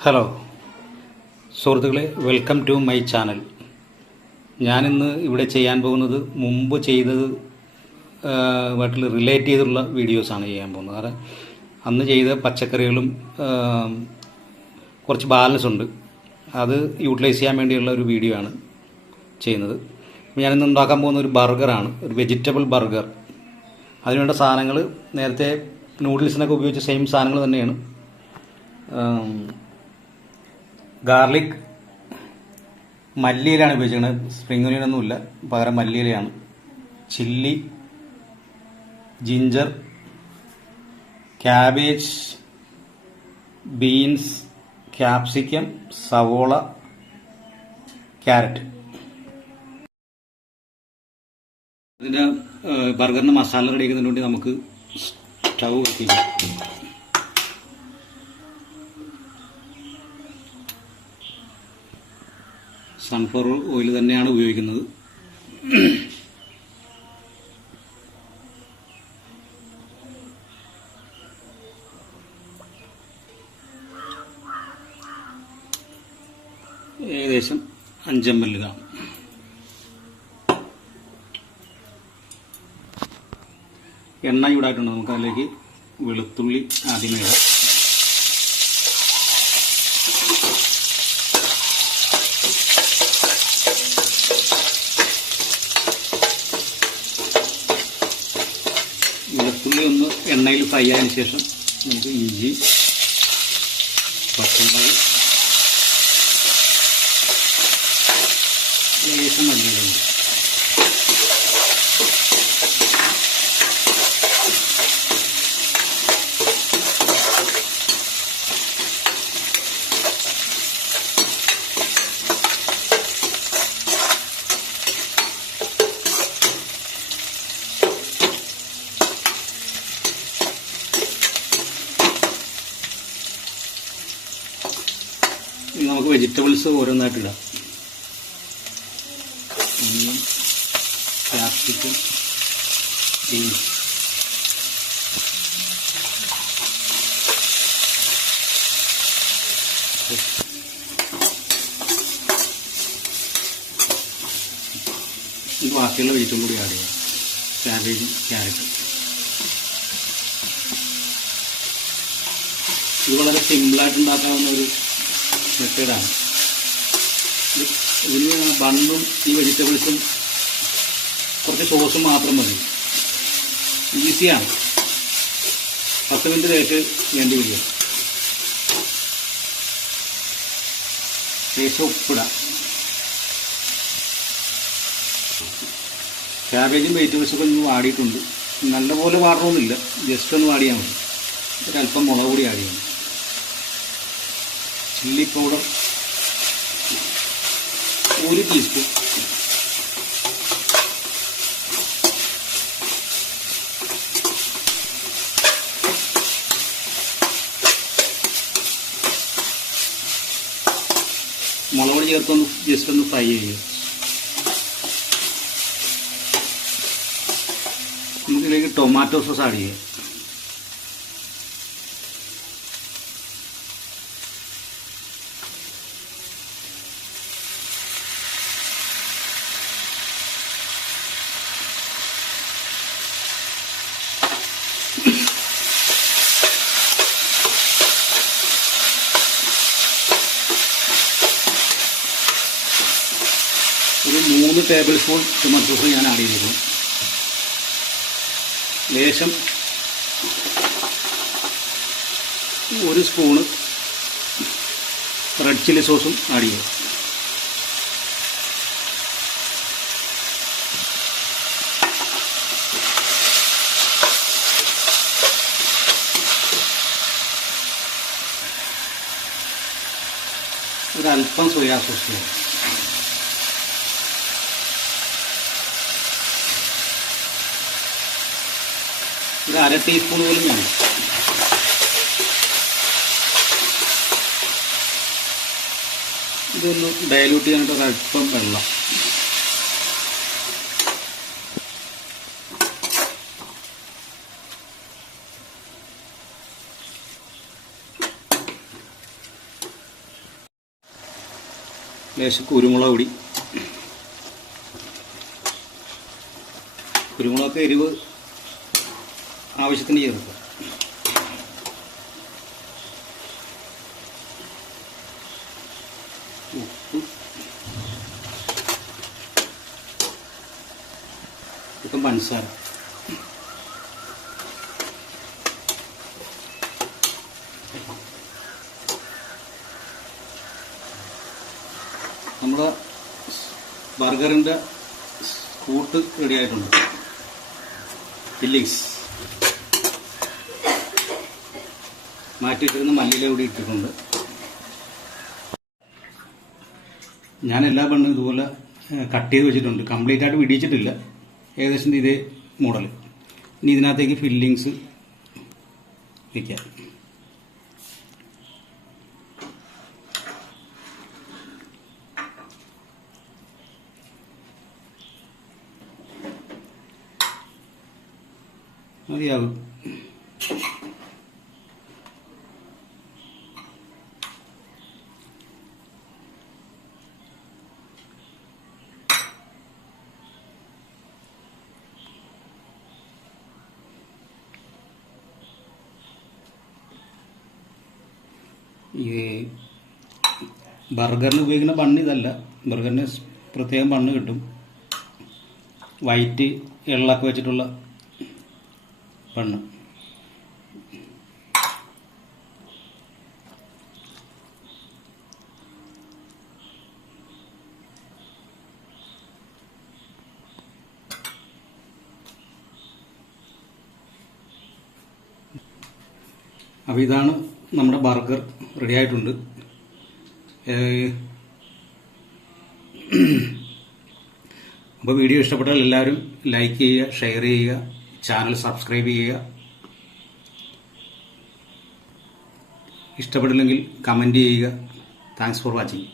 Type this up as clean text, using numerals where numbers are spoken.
Hello സുഹൃത്തുക്കളെ, welcome to my channel. ഞാനിന്ന് ഇവിടെ ചെയ്യാൻ പോകുന്നത് മുമ്പ് ചെയ്തത് ആയിട്ടുള്ള റിലേറ്റ് ചെയ്തുള്ള വീഡിയോസാണ് ചെയ്യാൻ പോകുന്നത്. കാരണം അന്ന് ചെയ്ത പച്ചക്കറികളും കുറച്ച് ബാലൻസ് ഉണ്ട്, അത് യൂട്ടിലൈസ് ചെയ്യാൻ വേണ്ടിയുള്ള ഒരു വീഡിയോ ആണ് ചെയ്യുന്നത്. ഞാനിന്ന് ഉണ്ടാക്കാൻ പോകുന്ന ഒരു ബർഗറാണ്, ഒരു വെജിറ്റബിൾ ബർഗർ. അതിനുവേണ്ട സാധനങ്ങൾ നേരത്തെ നൂഡിൽസിനൊക്കെ ഉപയോഗിച്ച സെയിം സാധനങ്ങൾ തന്നെയാണ്. ഗാർലിക്, മല്ലിയിലാണ് ഉപയോഗിച്ചിരിക്കുന്നത്, സ്പ്രിംഗ് ഒനിയനൊന്നുമില്ല, പകരം മല്ലിയിലയാണ്. Chilli, ginger, cabbage, beans, capsicum, സവോള, ക്യാരറ്റ്. ഇതിൻ്റെ ബർഗറിന് മസാല റെഡിയാക്കുന്നതിന് വേണ്ടി നമുക്ക് സ്റ്റൗ കത്തിക്കാം. സൺഫ്ലവർ ഓയിൽ തന്നെയാണ് ഉപയോഗിക്കുന്നത്. ഏകദേശം 5 ml കാണും. എണ്ണ ചൂടായിട്ടുണ്ട്, നമുക്ക് അതിലേക്ക് വെളുത്തുള്ളി ആദ്യമേ ഇടാം. വെളുത്തുള്ളി ഒന്ന് എണ്ണയിൽ ഫ്രൈ ആയതിനു ശേഷം നമുക്ക് ഇഞ്ചി, പച്ചമുളക്, ലേശം മല്ലിയിലുണ്ട്. നമുക്ക് വെജിറ്റബിൾസ് ഓരോന്നായിട്ട് ഇടാം. ഒന്നും ക്യാപ്സിക്കം, ബീൻസ്, ബാക്കിയുള്ള വെജിറ്റബിൾ കൂടി ആഡ് ചെയ്യാം. ക്യാബേജും ക്യാരറ്റും. ഇത് വളരെ സിമ്പിളായിട്ട് ഉണ്ടാക്കാവുന്ന ഒരു മെത്തേഡാണ്. ഇതിന് ബണ്ണും ഈ വെജിറ്റബിൾസും കുറച്ച് സോസും മാത്രം മതി. ഈസിയാണ്, 10 മിനിറ്റ് തേച്ച് വേണ്ടി വരിക. ലേശം ഉപ്പിടാം. ക്യാബേജും വെജിറ്റബിൾസൊക്കെ ഒന്ന് വാടിയിട്ടുണ്ട്. നല്ലപോലെ വാടണമെന്നില്ല, ജസ്റ്റ് ഒന്ന് വാടിയാൽ മതി. ഒരല്പം മുളക് പൊടി ആഡ് ചെയ്യണം. Chilli powder 1 teaspoon. മുളക് പൊടി ചേർത്തൊന്ന് ജസ്റ്റ് ഒന്ന് ഫ്രൈ ചെയ്യുക. നമുക്കിതിലേക്ക് ടൊമാറ്റോ സോസ് ആഡ് ചെയ്യാം. ഒരു 3 ടേബിൾ സ്പൂൺ ടൊമാറ്റോ സോസ് ഞാൻ ആഡ് ചെയ്തിരുന്നു. ലേശം 1 സ്പൂണ് റെഡ് ചില്ലി സോസും ആഡ് ചെയ്യുക. ഒരല്പം സോയാ സോസ് വേണം. ഒരു 1/2 ടീസ്പൂൺ പോലും വേണം. ഇതൊന്ന് ഡയലൂട്ട് ചെയ്യാനായിട്ട് ഒരല്പം വെള്ളം. ലേശം കുരുമുളക് പൊടി. കുരുമുളകൊക്കെ എരിവ് ആവശ്യത്തിന് ചേർക്കുക. ഉപ്പ്, ഇപ്പം പഞ്ചസാര. നമ്മുടെ ബർഗറിൻ്റെ കൂട്ട് റെഡി ആയിട്ടുണ്ട്. ഫില്ലിങ്സ് മാറ്റിയിട്ടിരുന്ന മല്ലിയില കൂടി ഇട്ടിട്ടുണ്ട്. ഞാൻ എല്ലാ ബണ്ണും ഇതുപോലെ കട്ട് ചെയ്ത് വെച്ചിട്ടുണ്ട്. കംപ്ലീറ്റ് ആയിട്ട് വിടിയിച്ചിട്ടില്ല. ഏകദേശം ഇതേ മോഡൽ. ഇനി ഇതിനകത്തേക്ക് ഫില്ലിങ്സ് വയ്ക്കാം. മതിയാകും. ഈ ബർഗറിന് ഉപയോഗിക്കുന്ന ബണ്ണ് ഇതല്ല. ബർഗറിന് പ്രത്യേകം ബണ്ണ് കിട്ടും. വൈറ്റ് എള്ളൊക്കെ വെച്ചിട്ടുള്ള ബണ്ണ്. അപ്പോൾ ഇതാണ് നമ്മുടെ ബർഗർ റെഡി ആയിട്ടുണ്ട്. അപ്പോൾ വീഡിയോ ഇഷ്ടപ്പെട്ടാൽ എല്ലാവരും ലൈക്ക് ചെയ്യുക, ഷെയർ ചെയ്യുക, ചാനൽ സബ്സ്ക്രൈബ് ചെയ്യുക. ഇഷ്ടപ്പെട്ടില്ലെങ്കിൽ കമൻറ്റ് ചെയ്യുക. Thanks for watching.